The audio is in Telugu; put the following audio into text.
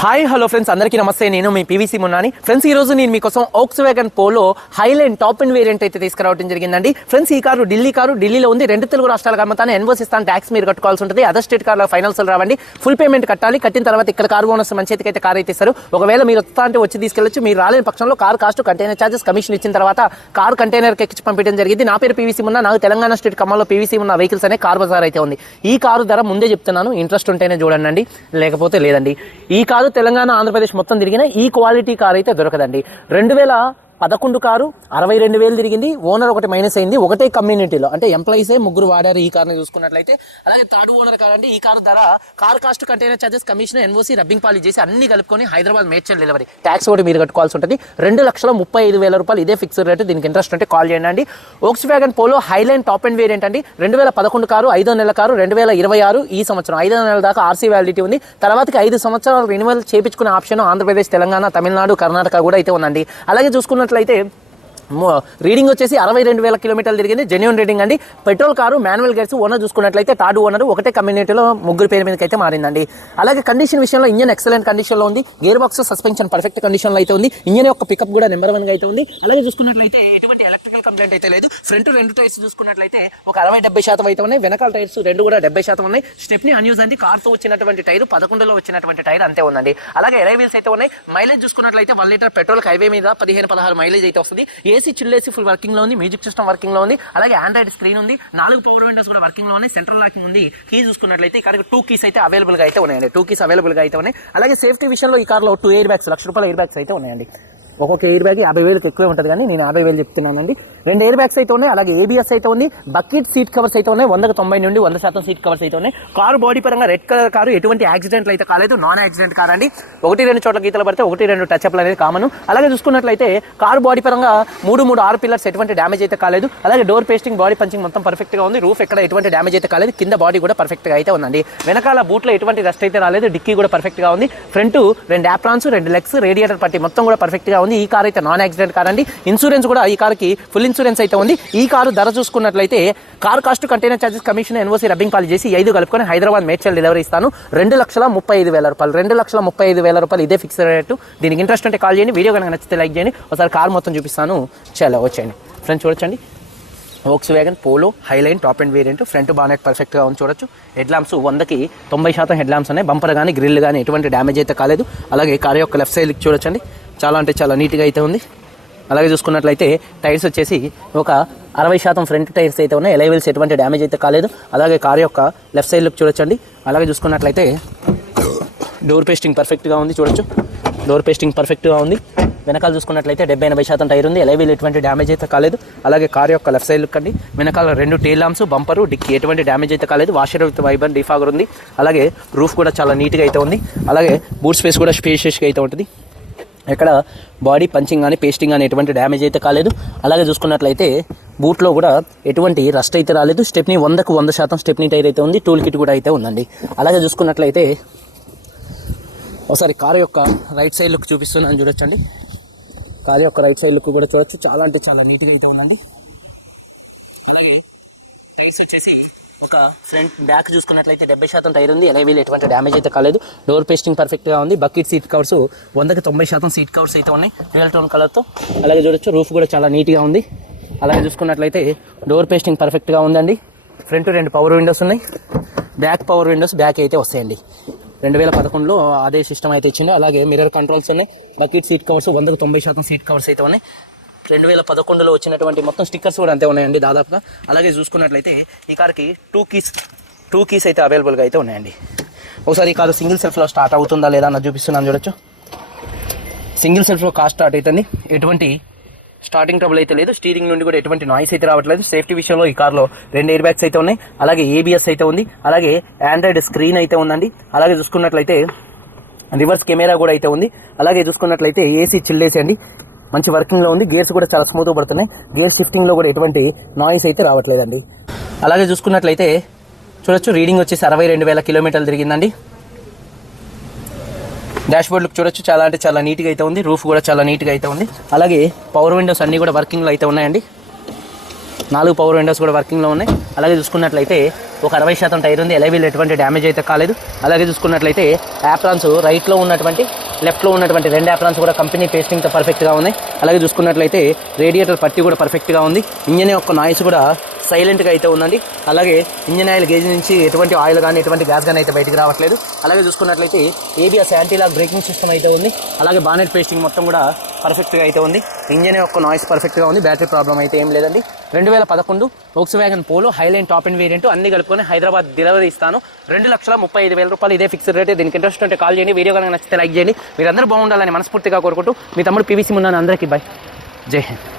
హాయ్ హలో ఫ్రెండ్స్, అందరికీ నమస్తే. నేను మీ పీవీసీ మున్నాని. ఫ్రెండ్స్, ఈ రోజు నేను మీకోసం Volkswagen polo highline top and variant అయితే తీసుకురావడం జరిగిందండి. ఫ్రెండ్స్, ఈ కారు ఢిల్లీలో ఉంది. రెండు తెలుగు రాష్ట్రాలకు అమ్ముతాను. ఎన్ఓసి ఇస్తాను, ట్యాక్స్ మీరు కట్టుకోవాల్సి ఉంటుంది. అదర్ స్టేట్ కార్లో ఫైనాన్స్ రావండి. ఫుల్ పేమెంట్ కట్టాలి. కట్టిన తర్వాత ఇక్కడ కారు ఓనర్స్ మంచి అయితే కార్ అయితే ఇస్తారు. ఒకవేళ మీరు వస్తా అంటే వచ్చి తీసుకెళ్ళచ్చు. మీరు రాలేని పక్షంలో car cost, container charges, commission ఇచ్చిన తర్వాత కార్ కంటైనర్కి ఎక్కించి పంపించడం జరిగింది. నా పేరు పీవీసీ మున్నా. నాకు తెలంగాణ స్టేట్ ఖమ్మంలో పీవీసీ ఉన్న వెహికల్స్ అనే కార్ బజార్ అయితే ఉంది. ఈ కారు ధర ముందే చెప్తున్నాను, ఇంట్రెస్ట్ ఉంటేనే చూడండి, లేకపోతే లేదండి. ఈ కారు తెలంగాణ, ఆంధ్రప్రదేశ్ మొత్తం తిరిగిన ఈ క్వాలిటీ కార్ అయితే దొరకదండి. 2011 కారు 62,000 తిరిగింది. ఓనర్ ఒకటి మైనస్ అయింది. ఒకటే కమ్యూనిటీలో అంటే ఎంప్లాయీసే ముగ్గురు వాడారు ఈ కార్ని చూసుకున్నట్లయితే. అలాగే థర్డ్ ఓనర్ కార్ అండి. ఈ కారు ధర car cost, container charges, commission, NOC, rubbing polish చేసి అన్ని కలుపుకొని హైదరాబాద్ మేడ్చల్ డెలివరీ, ట్యాక్స్ కూడా మీరు కట్టుకోవాల్సి ఉంటుంది. 2,35,000 రూపాయలు ఇదే ఫిక్స్డ్ రేటు. దీనికి ఇంట్రెస్ట్ ఉంటే కాల్ చేయండి. Volkswagen polo highline top and variant అండి. 2011 కారు, 5వ నెల కారు, 2026 ఈ సంవత్సరం 5వ నెల దాకా ఆర్సీ వ్యాలిడిటీ ఉంది. తర్వాతకి 5 సంవత్సరాలు రెన్యువల్ చేయించుకునే ఆప్షన్ ఆంధ్రప్రదేశ్, తెలంగాణ, తమిళనాడు, కర్ణాటక కూడా అయితే ఉందండి. అలాగే చూసుకున్నట్లయితే రీడింగ్ వచ్చేసి 62,000 కిలోమీటర్లు తిరిగింది. జెన్యూన్ రీడింగ్ అండి. Petrol car, manual gears. Owner చూసుకున్నట్లయితే థర్డ్ ఓనర్ ఒకటే కమ్యూనిటీలో ముగ్గురు పేరు మీదకి అయితే మారిందండి. అలాగే కండిషన్ విషయంలో ఇంజన్ ఎక్సలెంట్ కండిషన్ లో ఉంది. Gear box, suspension perfect condition లో అయితే ఉంది. ఇంజన్ యొక్క పికప్ కూడా నెంబర్ 1 గా అయితే ఉంది. అలాగే చూసుకున్నట్లయితే ఎటువంటి ఎలక్ట్రికల్ కంప్లైంట్ అయితే లేదు. ఫ్రంట్ 2 టైర్స్ చూసుకున్నట్లయితే ఒక 60-70% అయితే ఉన్నాయి. వెనకాల టైర్స్ 2 కూడా 70% ఉన్నాయి. స్టెప్నీ అన్యూజ్ అండి. కార్ తో వచ్చినటువంటి టైర్ 11లో వచ్చినటువంటి టైర్ అంతే ఉందండి. అలాగే ఎలై వీల్స్ అయితే ఉన్నాయి. మైలేజ్ చూసుకున్నట్లయితే 1 లీటర్ పెట్రోల్ హైవే మీద 15-16 మైలేజ్ అయితే వస్తుంది. ఏసీ చిల్లేసి ఫుల్ వర్కింగ్ లో ఉంది. మ్యూజిక్ సిస్టమ్ వర్కింగ్ లో ఉంది. అలాగే ఆండ్రాయిడ్ స్క్రీన్ ఉంది. 4 పవర్ విండోస్ కూడా వర్కింగ్ లో ఉన్నాయి. సెంట్రల్ లాకింగ్ ఉంది. కీ చూసుకున్నట్లయితే ఇక్కడ 2 కీస్ అయితే అవైలబుల్ గా అయితే ఉన్నాయండి. 2 కీస్ అవైలబుల్ గా అయితే ఉన్నాయి. అలాగే సేఫ్టీ విషయంలో ఈ కార్లో 2 ఎయిర్ బ్యాగ్స్, ₹1,00,000 ఎయిర్ బ్యాగ్స్ అయితే ఉన్నాయండి. ఒక్కొక్క ఎయిర్ బ్యాగ్ 50,000 ఎక్కువే ఉంటుంది, కానీ నేను 60,000 చెప్తున్నానండి. 2 ఎయిర్ బ్యాగ్స్ అయితే ఉన్నాయి. అలాగే ఏబిఎస్ అయితే ఉంది. బకెట్ సీట్ కవర్స్ అయితే ఉన్నాయి. 100% నుండి 100% సీట్ కవర్స్ అయితే ఉన్నాయి. కారు బాడీ పరంగా రెడ్ కలర్ కారు, ఎటువంటి యాక్సిడెంట్లు అయితే కాలేదు. నాన్ యాక్సిడెంట్ కార్ అండి. 1-2 చోట్ల గీతలు పడితే 1-2 టచ్అప్లు అనేది కామన్. అలాగే చూసుకున్నట్లయితే కారు బాడీ పరంగా 3 6 పిల్లర్స్ ఎటువంటి డ్యామేజ్ అయితే కాలేదు. అలాగే డోర్ పేస్టింగ్, బాడీ పంచింగ్ మొత్తం పర్ఫెక్ట్ గా ఉంది. రూఫ్ ఎక్కడ ఎటువంటి డ్యామేజ్ అయితే కాలేదు. కింద బాడీ కూడా పర్ఫెక్ట్ గా అయితే ఉందండి. వెనకాల బూట్ లో ఎటువంటి రస్ట్ అయితే రాలేదు. డిక్కీ కూడా పర్ఫెక్ట్ గా ఉంది. ఫ్రంట్ 2 యాప్రాన్స్, 2 లెగ్స్, రేడియేటర్ పట్టి మొత్తం కూడా పర్ఫెక్ట్ గా ఉంది. ఈ కార్ అయితే నాన్ యాక్సిడెంట్ కార్ అండి. ఇన్సూరెన్స్ కూడా ఈ కార్కి ఫుల్ ఇన్సూరెన్స్ అయితే ఉంది. ఈ కారు ధర చూసుకున్నట్లయితే car cost, container charges, commission, NOC, rubbing polish చేసి 5 కలుపుకొని హైదరాబాద్ మేడ్చల్ డెలివరీ ఇస్తాను. 2,35,000 రూపాయలు. 2,35,000 రూపాయలు ఇదే ఫిక్స్ రేటు. దీనికి ఇంట్రెస్ట్ ఉంటే కాల్ చేయండి. వీడియో కనుక నచ్చితే లైక్ చేయండి. ఒకసారి కార్ మొత్తం చూపిస్తాను. చాలా వచ్చేయండి ఫ్రెండ్స్, చూడొచ్చండి. Volkswagen polo highline top and variant. Front bonnet perfect గా ఉంది. చూడొచ్చు. హెడ్ ల్యాంప్స్ 100కి 90% హెడ్ ల్యాంప్స్ ఉన్నాయి. బంపర్ కానీ, గ్రిల్ కానీ ఎటువంటి డ్యామేజ్ అయితే కాలేదు. అలాగే కార్ యొక్క లెఫ్ట్ సైడ్ చూడొచ్చండి. చాలా అంటే చాలా నీట్గా అయితే ఉంది. అలాగే చూసుకున్నట్లయితే టైర్స్ వచ్చేసి ఒక 60% ఫ్రంట్ టైర్స్ అయితే ఉన్నాయి. ఎలై వీల్స్ ఎటువంటి డ్యామేజ్ అయితే కాలేదు. అలాగే కార్ యొక్క లెఫ్ట్ సైడ్ లుక్ చూడొచ్చండి. అలాగే చూసుకున్నట్లయితే డోర్ పేస్టింగ్ పర్ఫెక్ట్గా ఉంది. చూడొచ్చు, డోర్ పేస్టింగ్ పర్ఫెక్ట్గా ఉంది. వెనకాల చూసుకున్నట్లయితే 70-80% టైర్ ఉంది. ఎలై వీల్ ఎటువంటి డ్యామేజ్ అయితే కాలేదు. అలాగే కార్ యొక్క లెఫ్ట్ సైడ్ లుక్ అండి. వెనకాల 2 టైల్ ల్యాంప్స్, బంపరు, డిక్కీ ఎటువంటి డ్యామేజ్ అయితే కాలేదు. వాషర్ విత్ వైబర్ డిఫాగర్ ఉంది. అలాగే రూఫ్ కూడా చాలా నీట్గా అయితే ఉంది. అలాగే బూట్ స్పేస్ కూడా స్పేషియస్గా అయితే ఉంటుంది. ఇక్కడ బాడీ పంచింగ్ కానీ, పేస్టింగ్ కానీ ఎటువంటి డ్యామేజ్ అయితే కాలేదు. అలాగే చూసుకున్నట్లయితే బూట్లో కూడా ఎటువంటి రస్ట్ అయితే రాలేదు. స్టెప్నీ 100కు 100% స్టెప్నీ టైర్ అయితే ఉంది. టూల్ కిట్ కూడా అయితే ఉందండి. అలాగే చూసుకున్నట్లయితే ఒకసారి కారు యొక్క రైట్ సైడ్ లుక్ చూపిస్తున్నాను, చూడొచ్చండి. కారు యొక్క రైట్ సైడ్ లుక్ కూడా చూడొచ్చు. చాలా అంటే చాలా నీట్గా అయితే ఉందండి. అలాగే టైర్స్ వచ్చేసి ఒక ఫ్రంట్ బ్యాక్ చూసుకున్నట్లయితే 70% టైర్ ఉంది. ఎలై వీల్ ఎటువంటి డ్యామేజ్ అయితే కాలేదు. డోర్ పేస్టింగ్ పర్ఫెక్ట్గా ఉంది. బకెట్ సీట్ కవర్స్ 100కి 90% సీట్ కవర్స్ అయితే ఉన్నాయి, రియల్ టోన్ కలర్తో. అలాగే చూడొచ్చు, రూఫ్ కూడా చాలా నీట్గా ఉంది. అలాగే చూసుకున్నట్లయితే డోర్ పేస్టింగ్ పర్ఫెక్ట్గా ఉందండి. ఫ్రంట్ 2 పవర్ విండోస్ ఉన్నాయి. బ్యాక్ పవర్ విండోస్ బ్యాక్ అయితే వస్తాయండి. 2011లో అదే సిస్టమ్ అయితే ఇచ్చింది. అలాగే మిర్రర్ కంట్రోల్స్ ఉన్నాయి. బకెట్ సీట్ కవర్స్ 100కి 90% సీట్ కవర్స్ అయితే ఉన్నాయి. 2011లో వచ్చినటువంటి మొత్తం స్టిక్కర్స్ కూడా అంతే ఉన్నాయండి దాదాపుగా. అలాగే చూసుకున్నట్లయితే ఈ కార్కి 2 కీస్ అయితే అవైలబుల్గా అయితే ఉన్నాయండి. ఒకసారి ఈ కారు సింగిల్ సెల్ఫ్లో స్టార్ట్ అవుతుందా లేదా అన్న చూపిస్తున్నాను, చూడొచ్చు. సింగిల్ సెల్ఫ్లో కార్ స్టార్ట్ అవుతుంది. ఎటువంటి స్టార్టింగ్ ట్రబుల్ అయితే లేదు. స్టీరింగ్ నుండి కూడా ఎటువంటి నాయిస్ అయితే రావట్లేదు. సేఫ్టీ విషయంలో ఈ కార్లో 2 ఎయిర్ బ్యాగ్స్ అయితే ఉన్నాయి. అలాగే ఏబిఎస్ అయితే ఉంది. అలాగే ఆండ్రాయిడ్ స్క్రీన్ అయితే ఉందండి. అలాగే చూసుకున్నట్లయితే రివర్స్ కెమెరా కూడా అయితే ఉంది. అలాగే చూసుకున్నట్లయితే ఏసీ చిల్లేసి అండి, మంచి వర్కింగ్లో ఉంది. గేర్స్ కూడా చాలా స్మూత్గా పడుతున్నాయి. గేర్ షిఫ్టింగ్లో కూడా ఎటువంటి నాయిస్ అయితే రావట్లేదండి. అలాగే చూసుకున్నట్లయితే చూడొచ్చు, రీడింగ్ వచ్చేసి 62,000 కిలోమీటర్లు తిరిగిందండి. డాష్ బోర్డ్ లుక్ చూడొచ్చు. చాలా అంటే చాలా నీట్గా అయితే ఉంది. రూఫ్ కూడా చాలా నీట్గా అయితే ఉంది. అలాగే పవర్ విండోస్ అన్నీ కూడా వర్కింగ్లో అయితే ఉన్నాయండి. 4 పవర్ విండోస్ కూడా వర్కింగ్లో ఉన్నాయి. అలాగే చూసుకున్నట్లయితే ఒక 60% టైర్ ఉంది. ఎలైవీల్ ఎటువంటి డ్యామేజ్ అయితే కాలేదు. అలాగే చూసుకున్నట్లయితే యాప్రాన్స్ రైట్లో ఉన్నటువంటి లెఫ్ట్లో ఉన్నటువంటి 2 యాప్రాన్స్ కూడా కంపెనీ పేస్టింగ్తో పర్ఫెక్ట్గా ఉన్నాయి. అలాగే చూసుకున్నట్లయితే రేడియేటర్ పట్టి కూడా పర్ఫెక్ట్గా ఉంది. ఇంజన్ యొక్క నాయిస్ కూడా సైలెంట్గా అయితే ఉందండి. అలాగే ఇంజన్ ఆయిల్ గేజ్ నుంచి ఎటువంటి ఆయిల్ కానీ ఎటువంటి గ్యాస్ కానీ అయితే బయటికి రావట్లేదు. అలాగే చూసుకున్నట్లయితే ఏబిఎస్ యాంటీ-లాక్ బ్రేకింగ్ సిస్టమ్ అయితే ఉంది. అలాగే బానెట్ పేస్టింగ్ మొత్తం కూడా పర్ఫెక్ట్గా అయితే ఉంది. ఇంజన్ యొక్క నాయిస్ పర్ఫెక్ట్గా ఉంది. బ్యాటరీ ప్రాబ్లం అయితే ఏం లేదండి. 2011 Volkswagen polo highline top and variant అన్ని కలుపుకొని హైదరాబాద్ డెలివరీ ఇస్తాను. 2,35,000 రూపాయలు ఇదే ఫిక్స్డ్ రేట్. దీనికి ఇంట్రెస్ట్ ఉంటే కాల్ చేయండి. వీడియో కనుక నచ్చితే లైక్ చేయండి. మీరందరూ బాగుండాలని మనస్ఫూర్తిగా కోరుకుంటూ మీ తమ్ముడు పీవీసీ మున్నాను. అందరికీ బై. జై హింద్.